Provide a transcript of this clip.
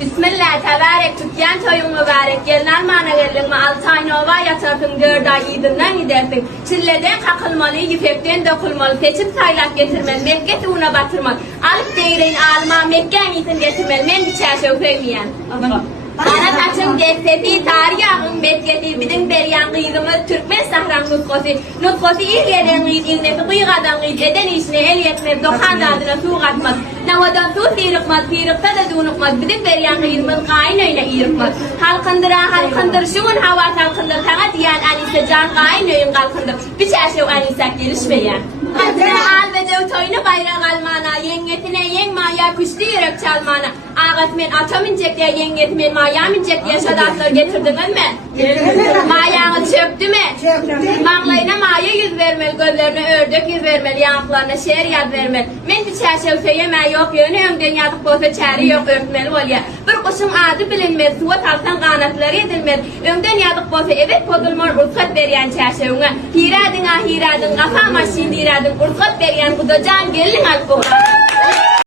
Bismillah tebarek tutyan toyun mübarek gelin almana gelin ma 6 ay nova yatartın 4 ay idinden gidersin. Çilleden kakılmalı, yifekten dökülmalı, seçip saylak getirmeli, Mekke tuğuna batırmalı. Alıp değirin alma, Mekke emisin getirmeli, men bir çerşev köymeyen. Ana taçın desteti, tarihağın betketi, bidin beryan kıyımız, Türkmen sahran nutkosu İlyeden gıyd, ilneti kıygadan gıyd, eden işine el yetmez, dokhan dadına su katmaz. Navadan su sirikmaz, sirikta da dunukmaz, bidin beryan kıyımız, kayın öyle iyirikmaz. Halkındır, şuun havas halkındır, tağa diyen anise can kayın öyle kalkındır, bir çerşev anisak gelişmeyen. Kadına al ve dev toyunu bayrak almana, yengetine yengmaya, kuşlu yürek çalmana. Ağatmen atamın cekliye yengetmen, mayamın cekliye şadatlar getirdiniz mi? Mayanı çöktü mü? Mağlayına maya yüz vermeli, gözlerine ördük yüz vermeli, yanaklarına şehir yaz vermeli. Men bir çerşev söyleme yok, yönü öngden yadık bolsa çeri yok örtmeli olya. Bir kuşun adı bilinmez, suvat alsan kanatları edilmez. Öngden yadık bolsa evet podulmur, urkat veriyen çerşevine. Hiradın, kafama şimdi hiradın, urkat veriyen kudacan gelin al bu.